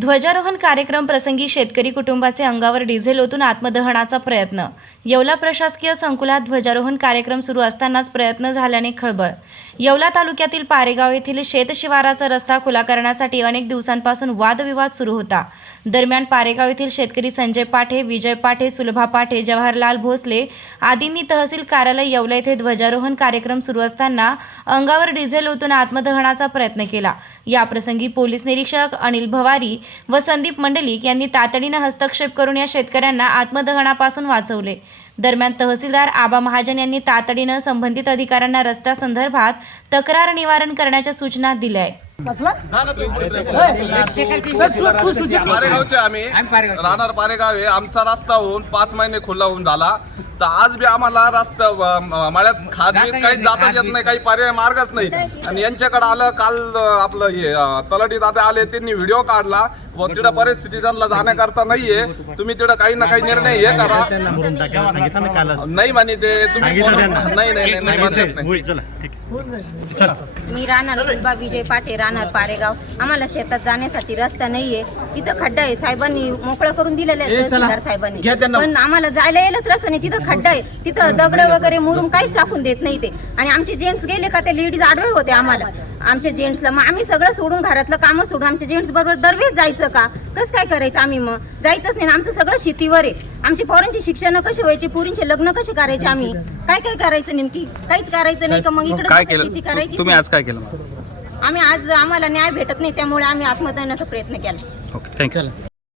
ध्वजारोहण कार्यक्रम प्रसंगी शेतकरी कुटुंबाचे अंगावर डिझेल ओतून आत्मदहनाचा प्रयत्न. येवला प्रशासकीय संकुलात ध्वजारोहण कार्यक्रम सुरू असतानाच प्रयत्न झाल्याने खळबळ. येवला तालुक्यातील पारेगाव येथील शेतशिवाराचा रस्ता खुला करण्यासाठी अनेक दिवसांपासून वादविवाद सुरू होता. दरम्यान पारेगाव येथील शेतकरी संजय पाठे विजय पाठे सुलभा पाठे जवाहरलाल भोसले आदींनी तहसील कार्यालय येवला येथे ध्वजारोहण कार्यक्रम सुरू असताना अंगावर डिझेल ओतून आत्मदहनाचा प्रयत्न केला. याप्रसंगी पोलीस निरीक्षक अनिल भवारी व संदीप मंडलिक यांनी तातडीनं हस्तक्षेप करून या शेतकऱ्यांना आत्मदहनापासून वाचवले. दरम्यान तहसीलदार आबा महाजन यांनी तातडीनं संबंधित अधिकाऱ्यांना रस्त्यासंदर्भात तक्रार निवारण करण्याच्या सूचना दिल्या आहेत पारेगावचे आम्ही. राहणार पारेगाव आहे. आमचा रस्ता होऊन पाच महिने खुला होऊन झाला. तर आज बी आम्हाला रस्ता मळ्यात खात बीत काही जाता येत नाही काही पर्याय मार्गच नाही. आणि यांच्याकडे आलं काल आपलं हे तलाठी दादा आले त्यांनी व्हिडिओ काढला. तिथं परिस्थिती त्यांना जाण्याकरता नाहीये. तुम्ही तिथं काही ना काही निर्णय हे करा. नाही म्हणे ते. तुम्ही. नाही नाही नाही, नाही म्हणतेच नाही होईल चला ठीक आहे. चला. मी राहणार सुलभा विजय पाटे राहणार पारेगाव. आम्हाला शेतात जाण्यासाठी रस्ता नाहीये. तिथं खड्डा आहे. साहेबांनी मोकळं करून दिलेलं आहे तहसीलदार साहेबांनी. पण आम्हाला जायला यायलाच रस्ता नाही. तिथं खड्डा आहे. तिथं दगड वगैरे मुरुम काहीच टाकून देत नाही ते. आणि आमचे जेंट्स गेले का ते लेडीज आढळ होते आम्हाला. आमच्या जेंट्सला मग आम्ही सगळं सोडून घरातलं कामं सोडून आमच्या जेंट्स बरोबर दरवेळेस जायचं का? कसं काय करायचं आम्ही मग? जायचंच नाही ना. आमचं सगळं शेतीवर आहे. आमची पोरांची शिक्षण कशी व्हायची? पोरींचे लग्न कसे करायचे आम्ही? काय काय करायचं नेमकी? काहीच करायचं नाही का मग? इकडे काय कसं शेती केलं करायची तुम्ही आज काय केलं आम्ही आज आम्हाला न्याय भेटत नाही त्यामुळे आम्ही आत्मदहनाचा प्रयत्न केला. Okay thank you